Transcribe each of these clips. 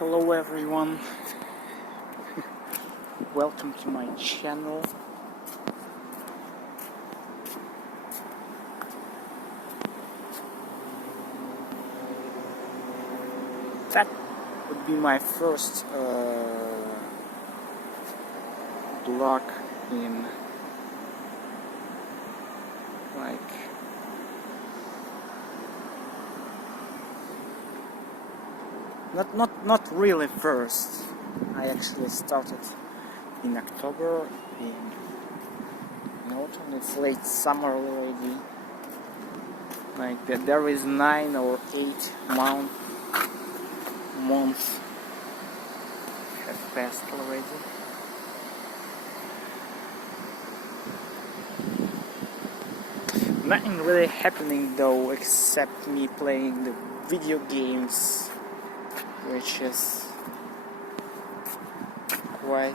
Hello everyone, welcome to my channel. That would be my first vlog in not really first. I actually started in October in autumn. It's late summer already. There is 9 or 8 months have passed already. Nothing really happening though, except me playing the video games, which is quite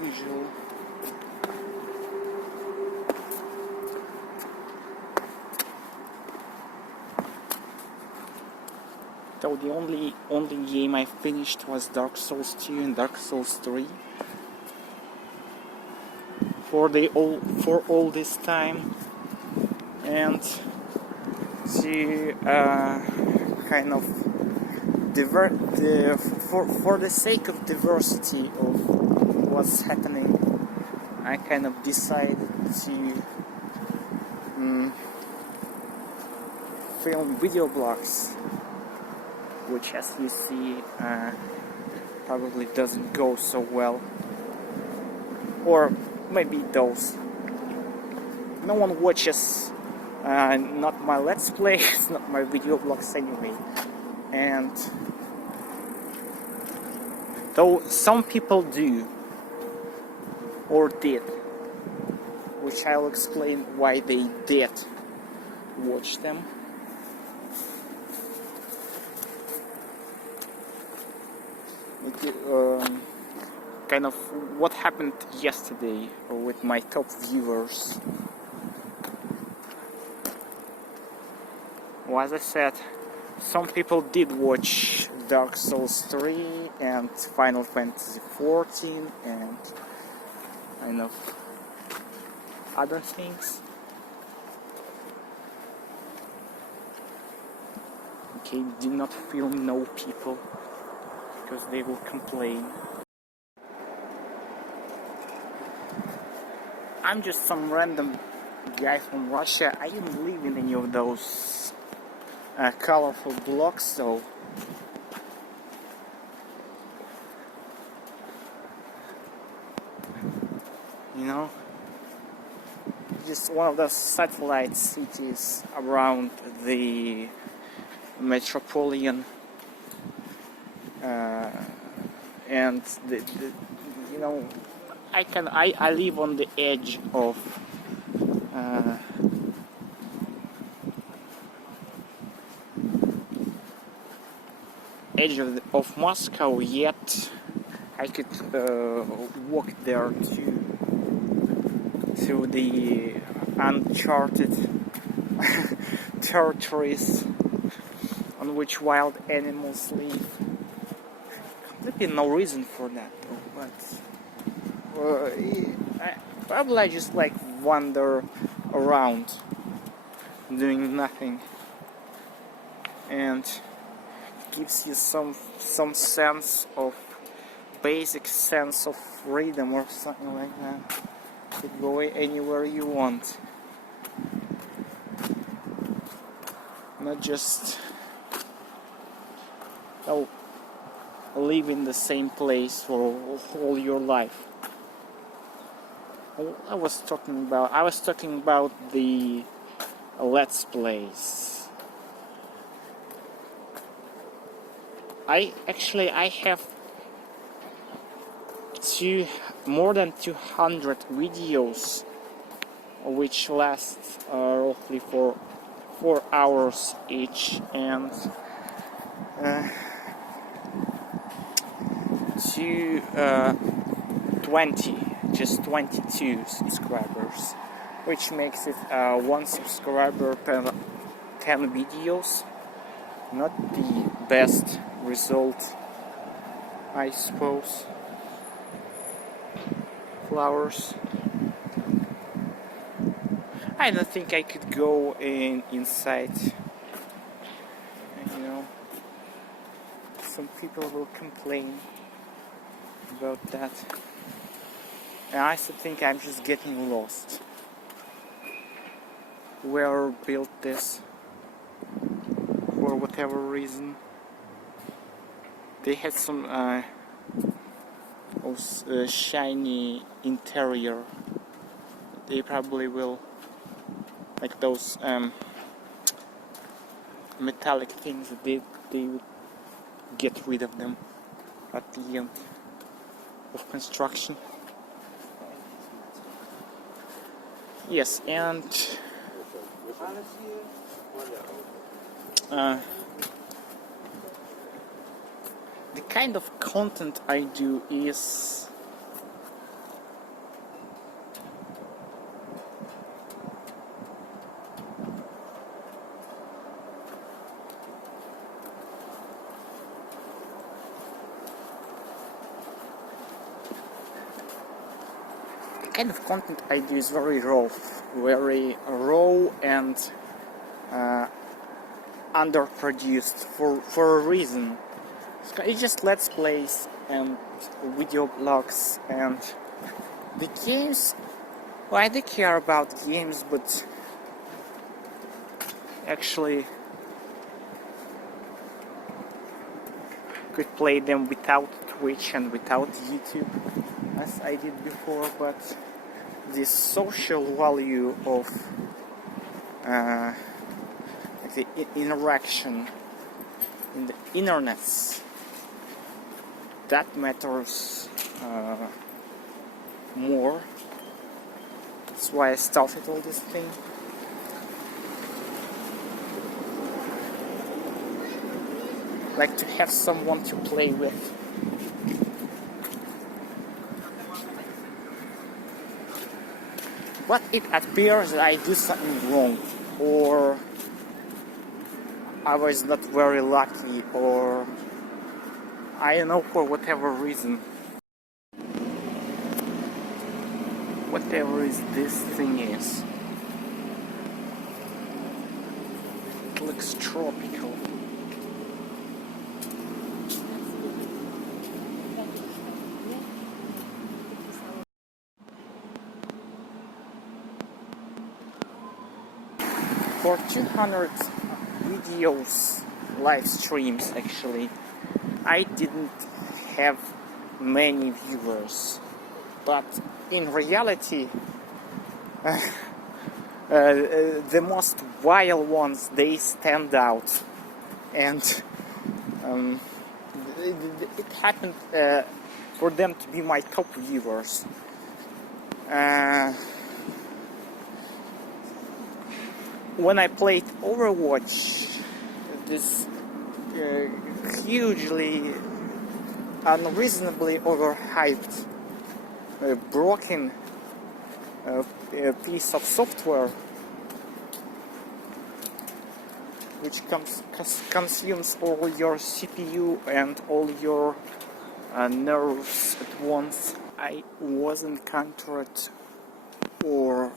usual. So the only game I finished was Dark Souls 2 and Dark Souls 3. For all this time, and to kind of for the sake of diversity of what's happening, I kind of decided to film video blogs, which, as you see, probably doesn't go so well, or maybe it does. No one watches not my let's plays, not my video blogs anyway. And though some people do or did, which I'll explain why they did watch them. Kind of what happened yesterday with my top viewers. Well, as I said, some people did watch Dark Souls 3 and Final Fantasy 14 and kind of other things. Okay, do not film no people, because they will complain. I'm just some random guy from Russia. I didn't live in any of those colorful blocks, so you know, just one of the satellite cities around the metropolitan and you know, I live on the edge of of Moscow, yet I could walk there through the uncharted territories on which wild animals live. Completely no reason for that though, but I just wander around doing nothing, and it gives you some sense of basic sense of freedom or something like that. You could go anywhere you want, not just live in the same place for all your life. I was talking about the let's plays. I have more than 200 videos, which last roughly for 4 hours each, and just 22 subscribers, which makes it 1 subscriber per 10 videos, not the best result, I suppose. Flowers. I don't think I could go inside. You know, some people will complain about that. And I still think I'm just getting lost. Whoever built this, for whatever reason, they had some shiny interior. They probably will, like those metallic things, they would get rid of them at the end of construction. Yes, and the kind of content I do is very raw and underproduced for a reason. It's just let's plays and video blogs, and the games. Well, I do care about games, but actually could play them without Twitch and without YouTube, as I did before. But the social value of the interaction in the internets, that matters more. That's why I started all this thing. Like to have someone to play with. But it appears that I do something wrong, or I was not very lucky, or I don't know, for whatever reason. Whatever this thing is. It looks tropical. For 200 videos, live streams actually, I didn't have many viewers, but in reality the most wild ones, they stand out, and it happened for them to be my top viewers. When I played Overwatch, this hugely, unreasonably overhyped, broken piece of software, which consumes all your CPU and all your nerves at once, I was encountered, or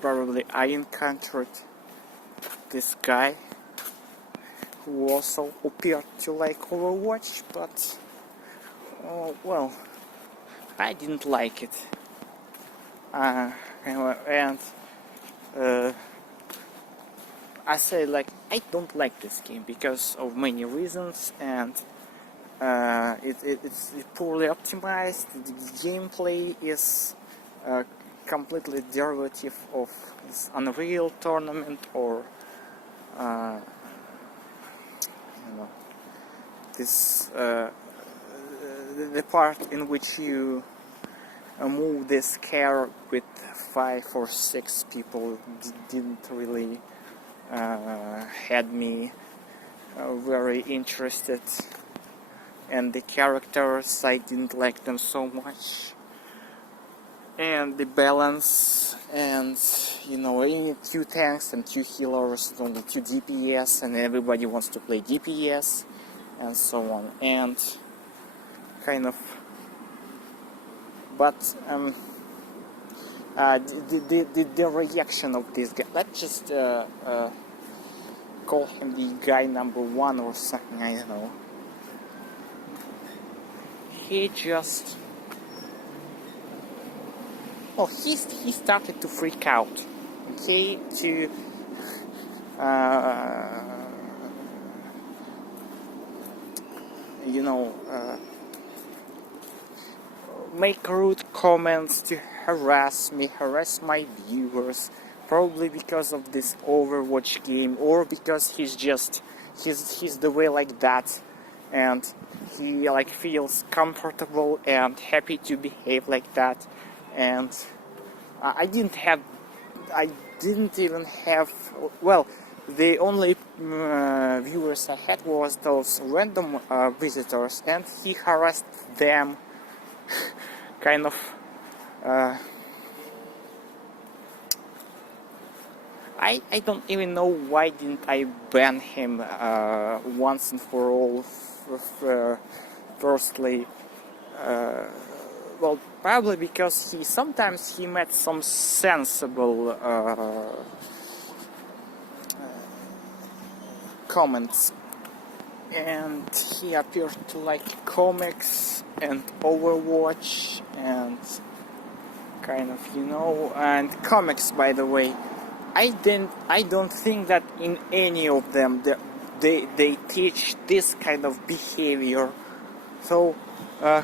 probably I encountered, this guy who also appeared to like Overwatch, but well, I didn't like it. And I said, like, I don't like this game because of many reasons, and it's poorly optimized. The gameplay is completely derivative of this Unreal Tournament, or this the part in which you move this car with 5 or 6 people didn't really had me very interested, and the characters, I didn't like them so much. and the balance, and you know, you need 2 tanks and 2 healers, only 2 DPS, and everybody wants to play DPS, and so on, and kind of, but the reaction of this guy, let's just call him the guy number 1 or something, I don't know. He just, well, he started to freak out, okay, to you know, make rude comments, to harass me, harass my viewers, probably because of this Overwatch game, or because he's the way like that, and he like feels comfortable and happy to behave like that. And I didn't even have, well, the only viewers I had was those random visitors, and he harassed them kind of. I don't even know why didn't I ban him once and for all. Firstly, well, probably because sometimes he made some sensible comments, and he appeared to like comics and Overwatch and kind of, you know, and comics, by the way. I don't think that in any of them they teach this kind of behavior. So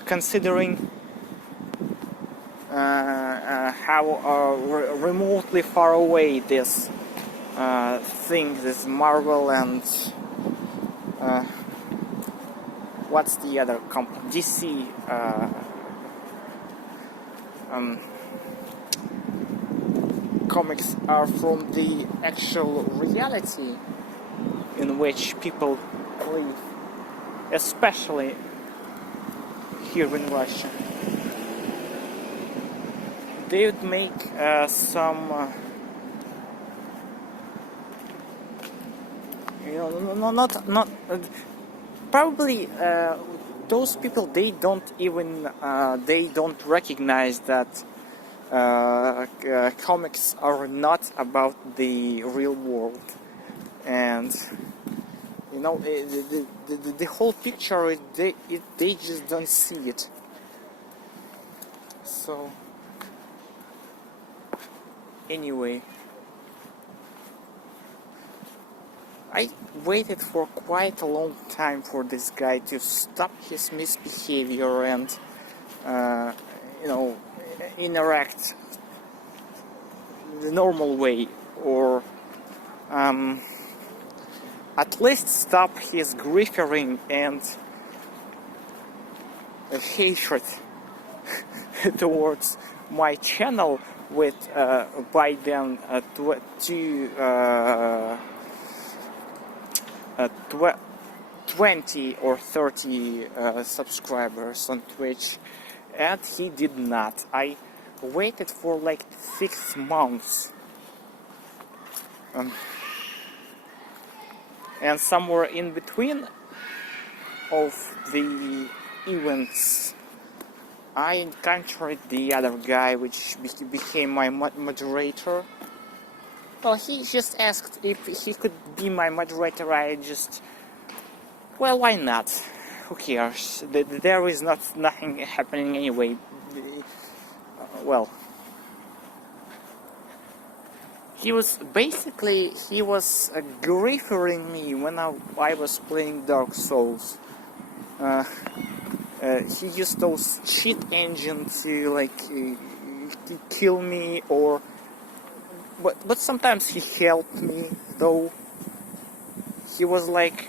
considering how remotely far away this thing, this Marvel and what's the other company, DC, comics are from the actual reality in which people live, especially here in Russia. They would make some, you know, not probably those people, they don't even they don't recognize that comics are not about the real world, and you know, the whole picture, they just don't see it. So anyway, I waited for quite a long time for this guy to stop his misbehavior and you know, interact the normal way, or at least stop his griefing and hatred towards my channel with by then 20 or 30 subscribers on Twitch, and he did not. I waited for like 6 months, and somewhere in between of the events I encountered the other guy, which became my moderator. Well, he just asked if he could be my moderator. I just, well, why not? Who cares? There is nothing happening anyway. Well, he was griefing me when I was playing Dark Souls. He used those cheat engines to like kill me, or but sometimes he helped me though. He was like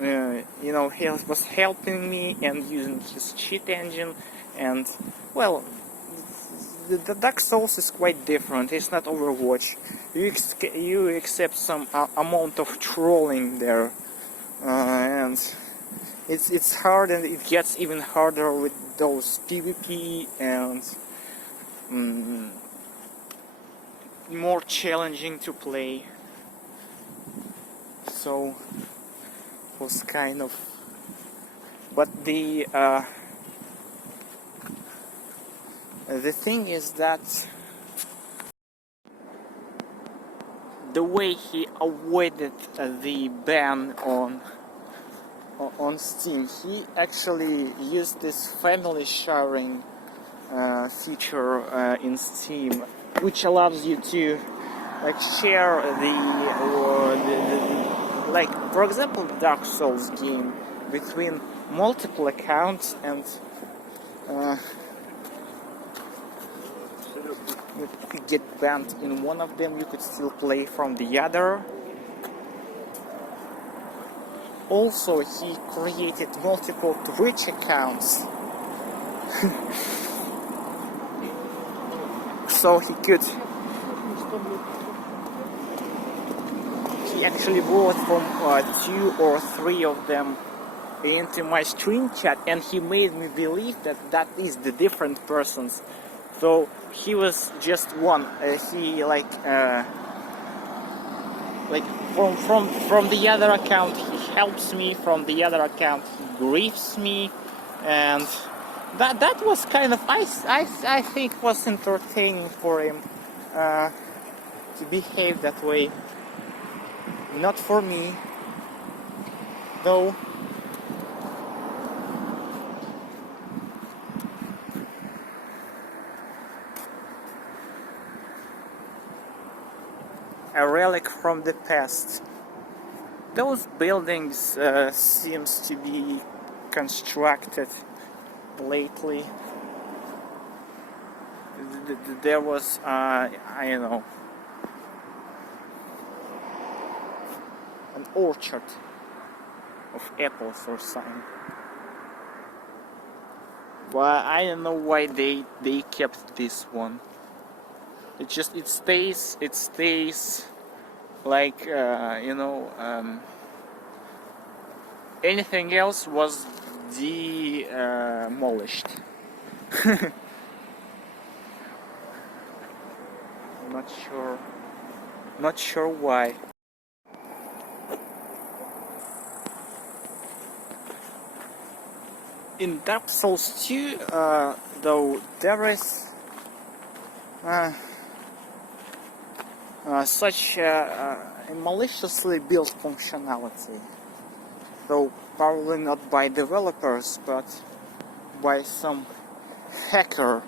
you know, he was helping me and using his cheat engine, and well, the Dark Souls is quite different. It's not Overwatch. You accept some amount of trolling there, and it's hard, and it gets even harder with those PvP and more challenging to play. So it was kind of, but the thing is that the way he avoided the ban on Steam, he actually used this family sharing feature in Steam, which allows you to like share the like, for example, Dark Souls game between multiple accounts, and if you get banned in one of them, you could still play from the other. Also, he created multiple Twitch accounts so he could. He actually brought from 2 or 3 of them into my stream chat, and he made me believe that that is the different persons. So he was just one. He like from the other account he helps me, from the other account he griefs me, and that was kind of, I think was entertaining for him to behave that way. Not for me, though. A relic from the past. Those buildings seems to be constructed lately. There was I don't know, an orchard of apples or something. But I don't know why they kept this one. It just it stays like you know, anything else was demolished. Not sure why. In Dark Souls 2, though, there is such a maliciously built functionality, though probably not by developers, but by some hacker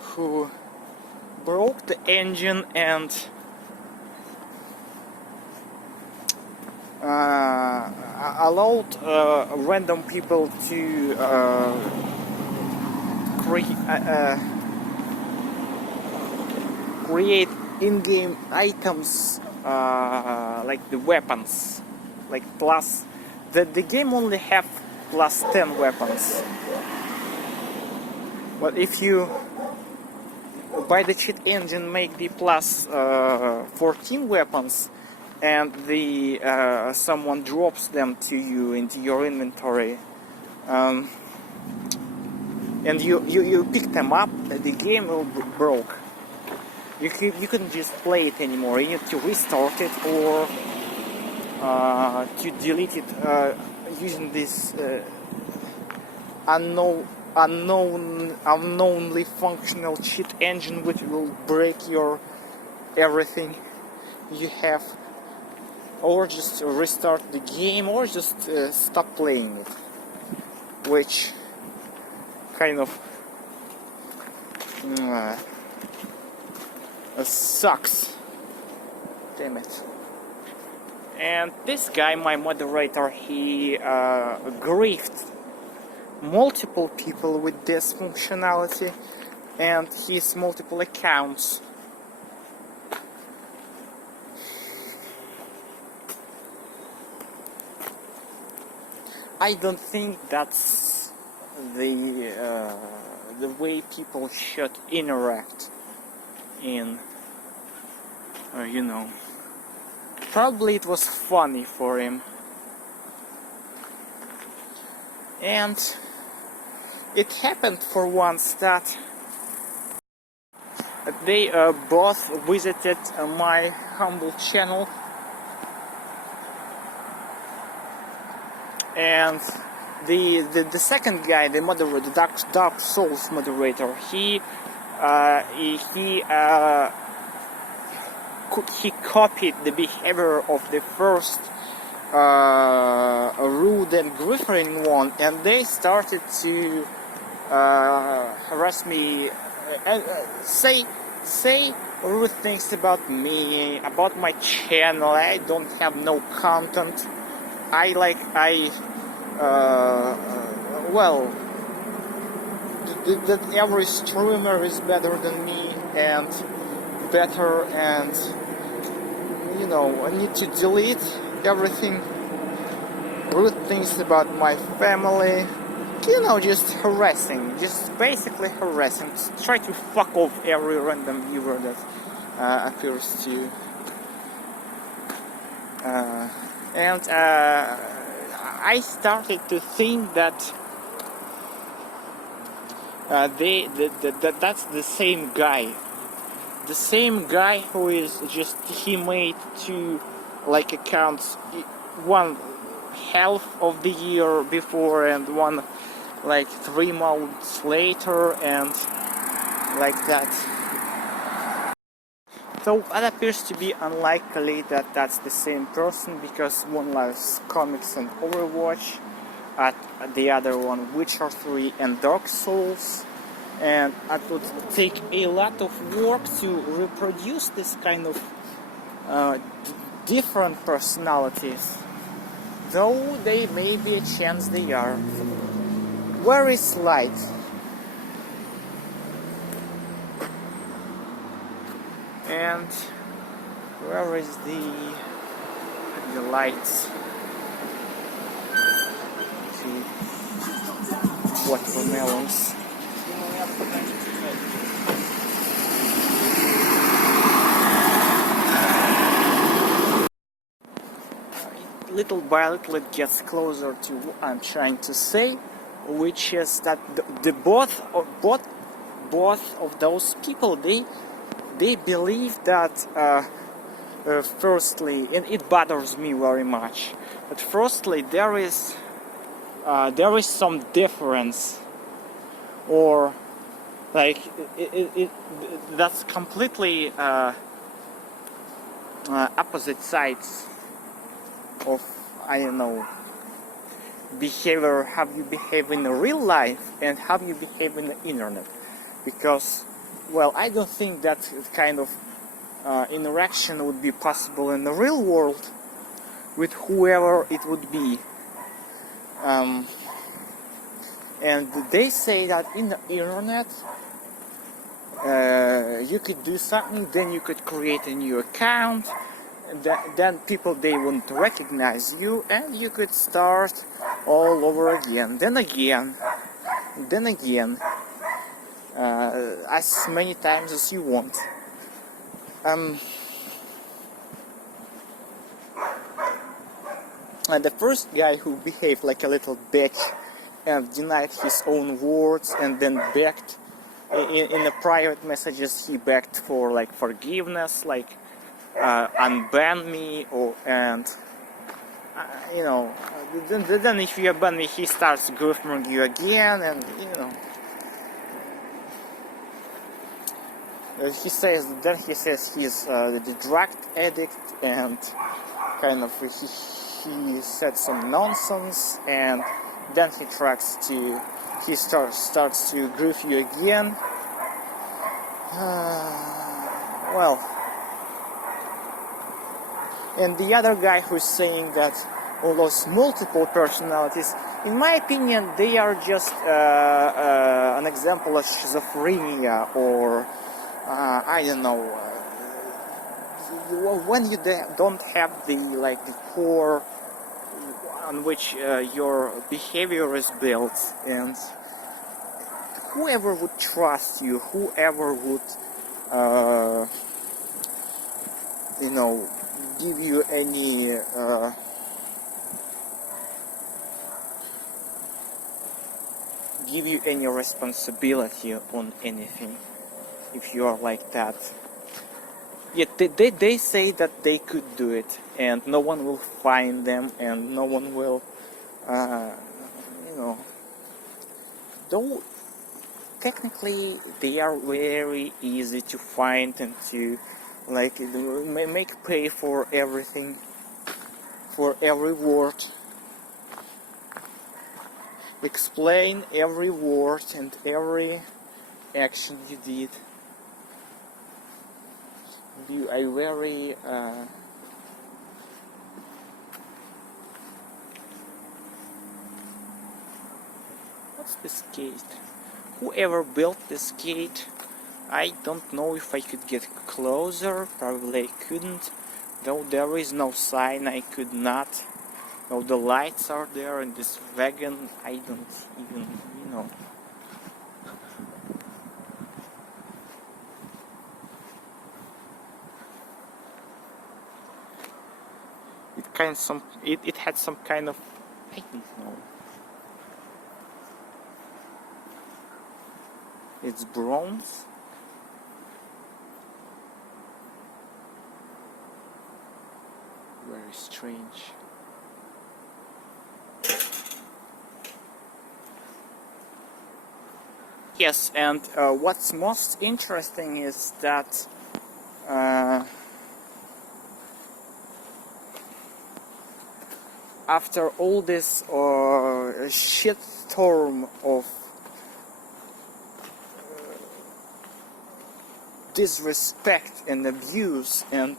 who broke the engine and allowed random people to create in-game items, like the weapons, like plus the game only have plus 10 weapons, but if you by the cheat engine make the plus 14 weapons, and the someone drops them to you into your inventory, and you pick them up, the game will broke. You couldn't just play it anymore. You need to restart it, or to delete it using this unknownly functional cheat engine, which will break your everything you have, or just restart the game, or just stop playing it, which kind of sucks. Damn it. And this guy, my moderator, he griefed multiple people with this functionality and his multiple accounts. I don't think that's the way people should interact in, you know. Probably it was funny for him. And it happened for once that they both visited my humble channel, and the second guy, the moderator, the Dark Souls moderator, he copied the behavior of the first rude and griffering one, and they started to harass me and say rude things about me, about my channel. I don't have no content. Well, that every streamer is better than me and better, and you know, I need to delete everything, rude things about my family, you know, just harassing, just basically harassing, try to fuck off every random viewer that appears to and I started to think that that's the same guy who is just, he made two like accounts, one half of the year before and one like 3 months later, and like that. So it appears to be unlikely that that's the same person, because one loves comics and Overwatch, the other one Witcher 3 and Dark Souls, and it would take a lot of work to reproduce this kind of different personalities, though they may be a chance they are. Where is light? And where is the lights? See, watermelons. Little by little it gets closer to what I'm trying to say, which is that both of those people, they believe that firstly, and it bothers me very much, but firstly there is some difference, or like that's completely opposite sides of, I don't know, behavior, how you behave in real life and how you behave in the internet. Because, well, I don't think that kind of interaction would be possible in the real world with whoever it would be. And they say that in the internet you could do something, then you could create a new account, then people, they wouldn't recognize you, and you could start all over again, then again, as many times as you want. And the first guy who behaved like a little bitch and denied his own words, and then begged in the private messages, he begged for like forgiveness, like unban me, or and you know, then if you ban me, he starts goofing you again, and you know, he says he's the drug addict, and kind of he said some nonsense, and then he starts to goof you again. Well, and the other guy who's saying that all those multiple personalities, in my opinion, they are just an example of schizophrenia, or I don't know, when you don't have the core on which your behavior is built, and whoever would trust you, whoever would you know, give you any give you any responsibility on anything if you are like that. Yeah, they say that they could do it, and no one will find them, and no one will, you know. Though technically they are very easy to find and to like make pay for everything, for every word. Explain every word and every action you did. You are very what's this gate? Whoever built this gate, I don't know if I could get closer. Probably I couldn't. Though there is no sign, I could not. Though the lights are there in this wagon, I don't even, you know. It had some kind of, I don't know. It's bronze. Very strange. Yes, and what's most interesting is that after all this shitstorm of disrespect and abuse, and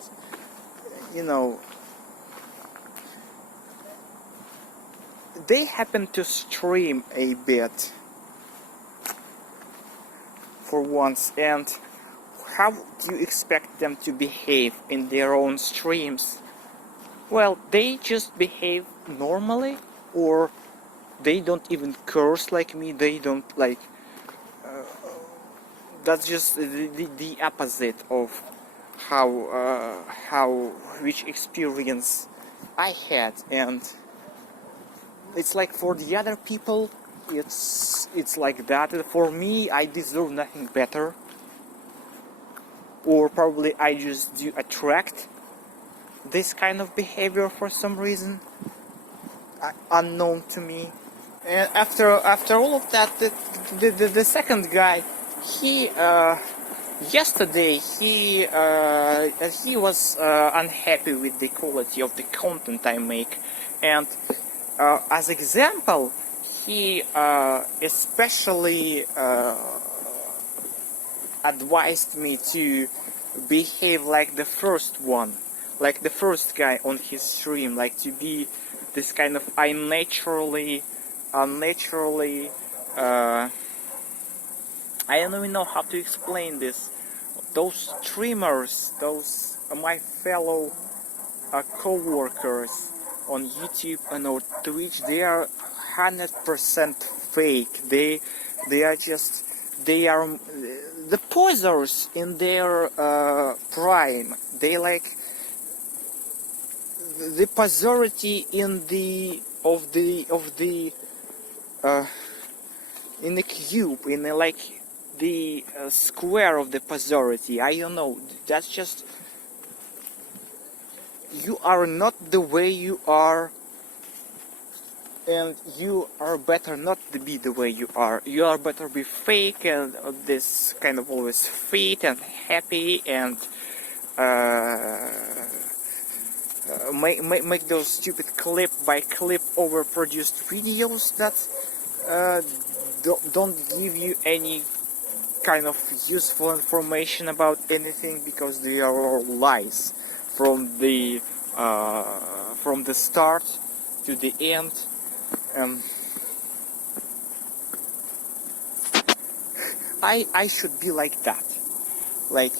you know, they happen to stream a bit for once, and how do you expect them to behave in their own streams? Well, they just behave normally, or they don't even curse like me. They don't like. That's just the opposite of which experience I had, and it's like for the other people, it's like that. For me, I deserve nothing better, or probably I just do attract this kind of behavior for some reason unknown to me. And after all of that, the second guy, he yesterday he was unhappy with the quality of the content I make, and as example, he especially advised me to behave like the first one, like the first guy on his stream, like to be this kind of unnaturally I don't even know how to explain this. Those streamers, those my fellow co-workers on YouTube and on Twitch, they are 100% fake. They are just, they are the posers in their prime. They like the posterity in the in the cube, in the, like the square of the posterity. I don't know. That's just, you are not the way you are, and you are better not to be the way you are. You are better be fake and this kind of always fit and happy and make those stupid clip by clip overproduced videos that don't give you any kind of useful information about anything, because they are all lies from the start to the end. I should be like that, like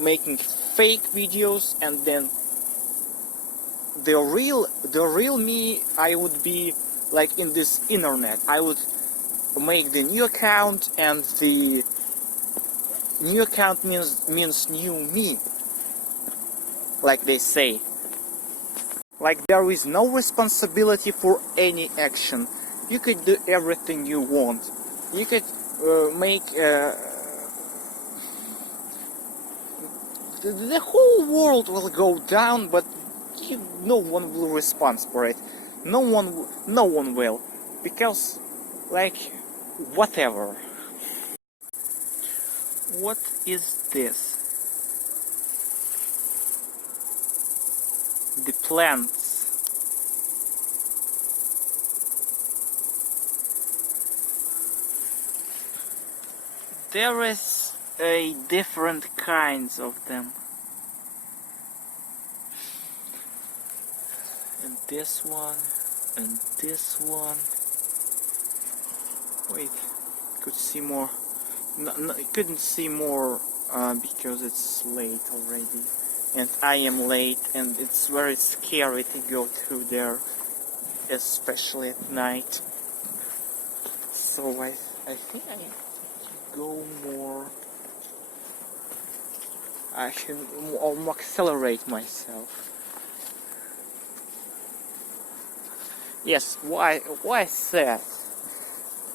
making fake videos, and then the real me, I would be like in this internet. I would make the new account, and the new account means new me, like they say. Like there is no responsibility for any action. You could do everything you want. You could make the whole world will go down, but no one will respond for it. No one will, because like whatever. What is this? The plants. There is a different kinds of them. And this one, and this one. Wait, could see more. No, I couldn't see more because it's late already. And I am late, and it's very scary to go through there, especially at night. So I think I have to go more. I should accelerate myself. Yes, why said?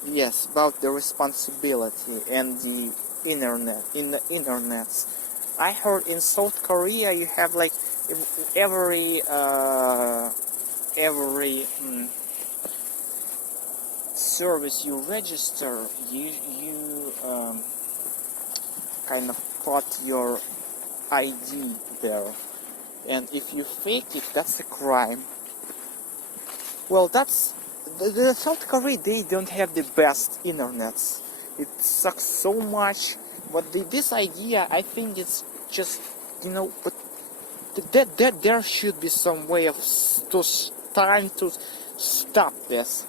Yes, about the responsibility and the internet. In the internets, I heard in South Korea you have like every service you register, you kind of put your ID there, and if you fake it, that's a crime. Well, that's the South Korea. They don't have the best internets. It sucks so much. But this idea, I think it's just, but there should be some way of time to stop this,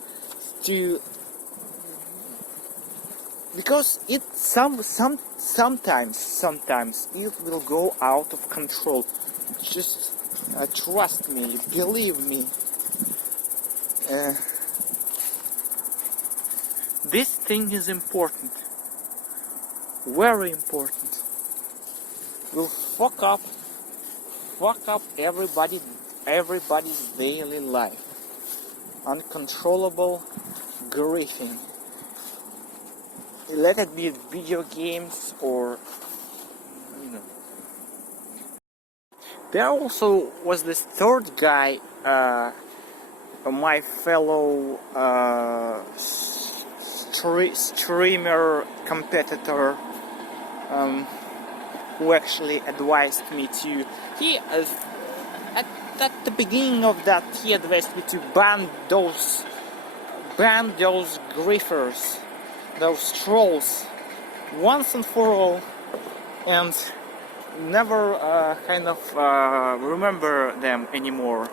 because it sometimes it will go out of control. Just trust me, believe me. This thing is important, very important. Will fuck up everybody's daily life. Uncontrollable griefing. Let it be video games or There also was this third guy, my fellow streamer competitor, who actually advised me to. At the beginning of that, he advised me to ban those griefers, those trolls, once and for all, and never remember them anymore.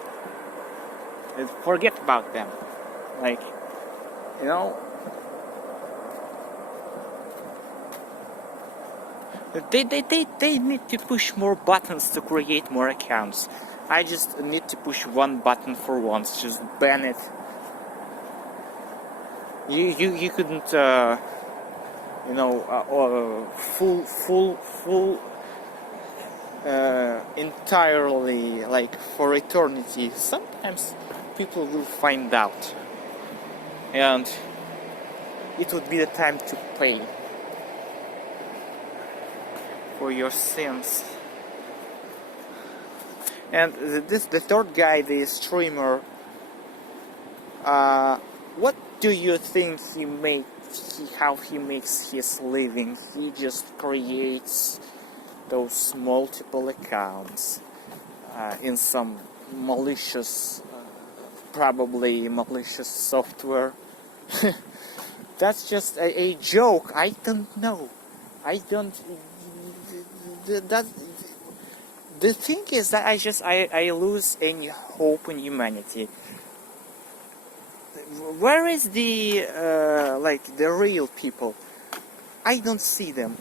Forget about them, like, they need to push more buttons to create more accounts. I just need to push one button for once, just ban it. You couldn't full entirely, like, for eternity. Sometimes people will find out, and it would be the time to pay for your sins. And the third guy, the streamer, what do you think how he makes his living? He just creates those multiple accounts in some malicious, probably malicious software. That's just a joke. I don't know. The thing is that I lose any hope in humanity. Where is the the real people? I don't see them.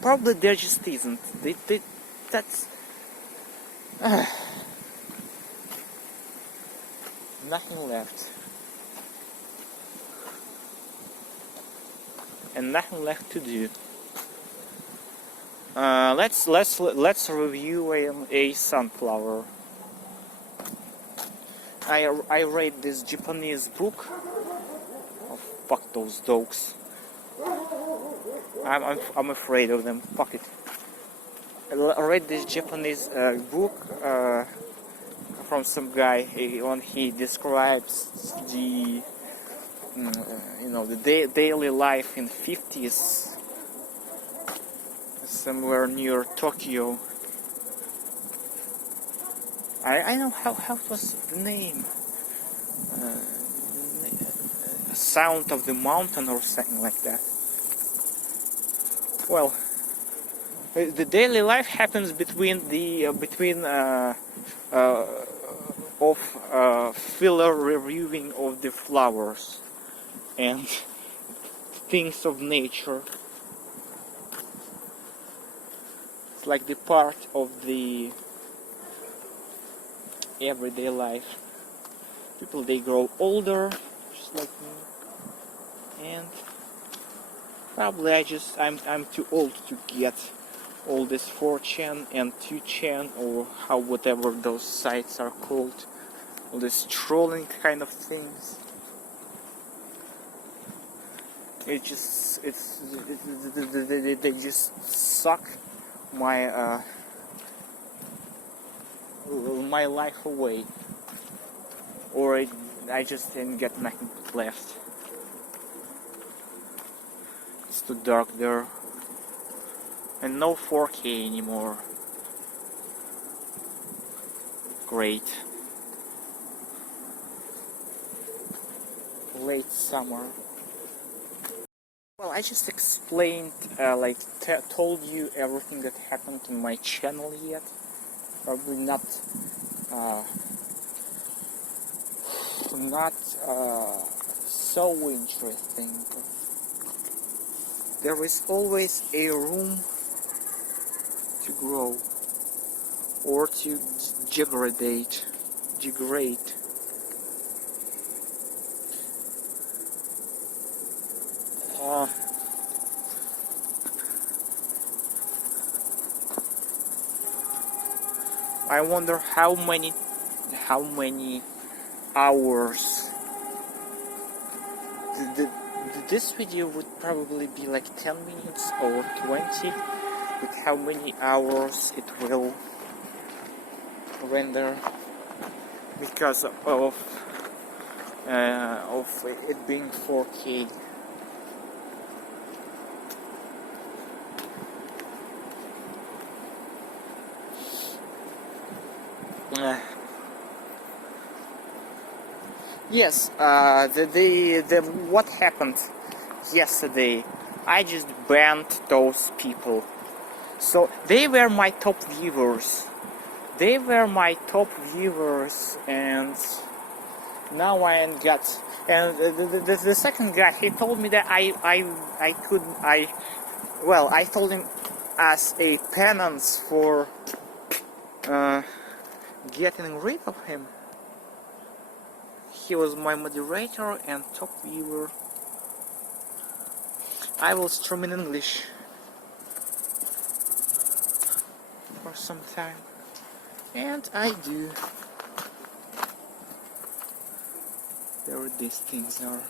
Probably there just isn't. That's nothing left, and nothing left to do. Let's review a sunflower. I read this Japanese book Fuck those dogs. I'm afraid of them. Fuck it. I read this Japanese book from some guy when he describes the the daily life in 50s somewhere near Tokyo. I know how was the name. Sound of the Mountain or something like that. Well, the daily life happens between filler reviewing of the flowers and things of nature. It's like the part of the everyday life. People, they grow older, just like me, and probably I'm too old to get all this 4chan and 2chan or whatever those sites are called, all this trolling kind of things. They just suck my my life away, or I just didn't get nothing left. It's too dark there, and no 4K anymore. Great. Late summer. Well, I just explained, told you everything that happened on my channel yet. Probably not so interesting. There is always a room to grow or to degrade. I wonder how many hours this video would probably be like 10 minutes or 20, but how many hours it will render because of it being 4K. Yes, what happened yesterday, I just banned those people. So they were my top viewers. And now I got. And the second guy, he told me that I told him as a penance for getting rid of him. He was my moderator and top viewer. I will stream in English for some time, and I do. There these things are.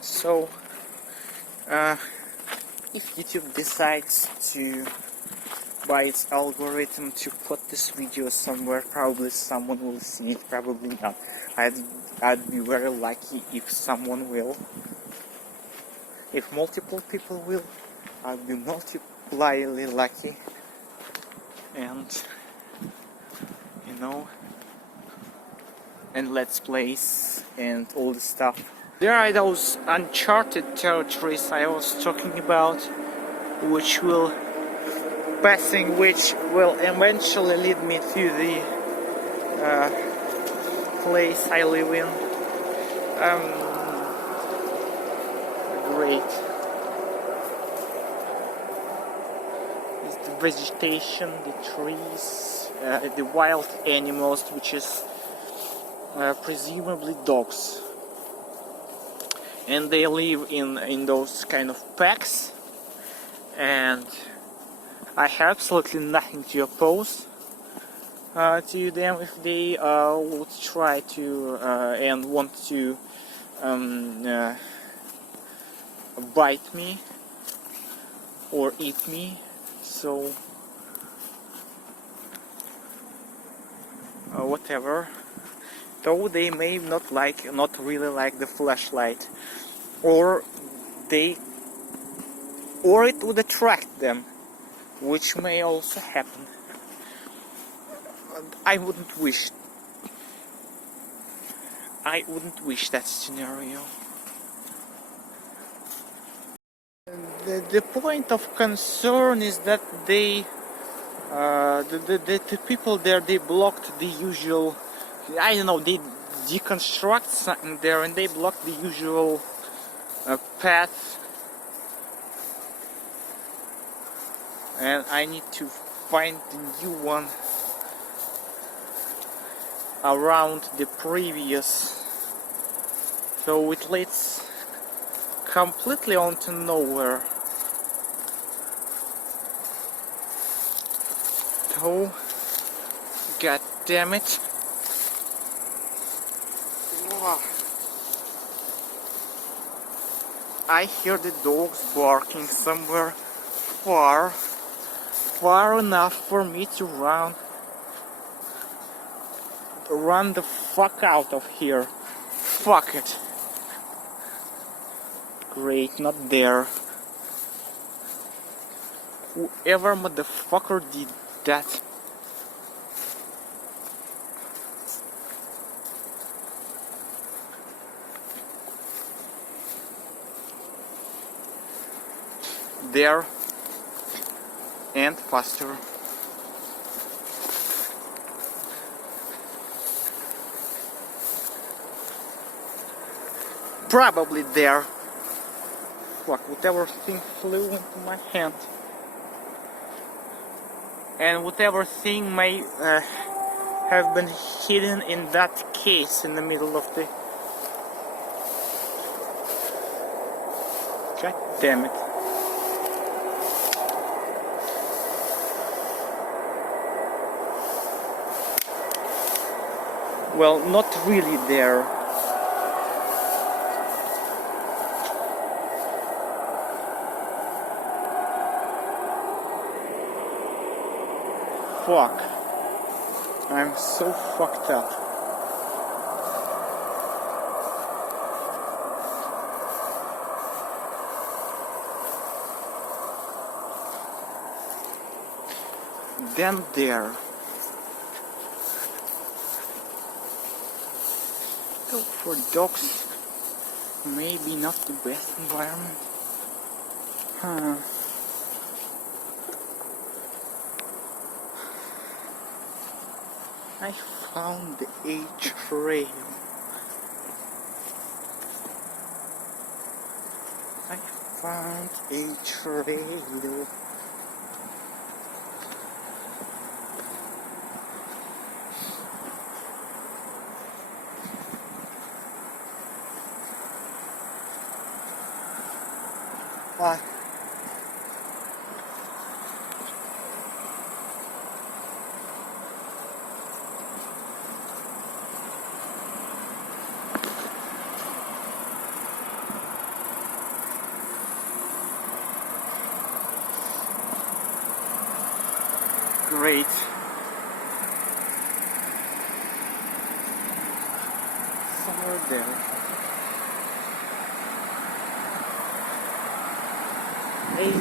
So, if YouTube decides to, by its algorithm, to put this video somewhere, probably someone will see it, probably not. I'd be very lucky if someone will. If multiple people will, I'd be multiplyly lucky. And and Let's Plays and all the stuff. There are those uncharted territories I was talking about, which will eventually lead me to the place I live in. Great. It's the vegetation, the trees, the wild animals, which is presumably dogs. And they live in those kind of packs, and I have absolutely nothing to oppose. to them if they would try to and want to bite me or eat me. So whatever. Though they may not really like the flashlight, or it would attract them, which may also happen. I wouldn't wish that scenario. The point of concern is that the people there, they blocked the usual, I don't know, they deconstruct something there and they blocked the usual path, and I need to find the new one around the previous, so it leads completely onto nowhere. Oh, god damn it. I hear the dogs barking somewhere far enough for me to run the fuck out of here. Fuck it. Great, not there. Whoever motherfucker did that. There and faster. Probably there. Fuck, whatever thing flew into my hand. And whatever thing may have been hidden in that case in the middle of the... God damn it. Well, not really there. Fuck. I'm so fucked up. Then there. So for dogs, maybe not the best environment. Huh. I found the A trail. I found a trail. Why? Great. Somewhere there. Hey.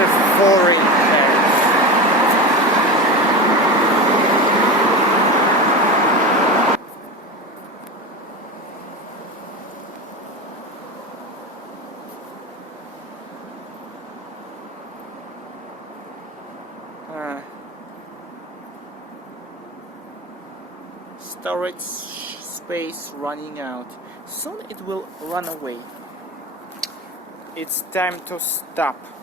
a foreign pet. Storage space running out. Soon it will run away. It's time to stop.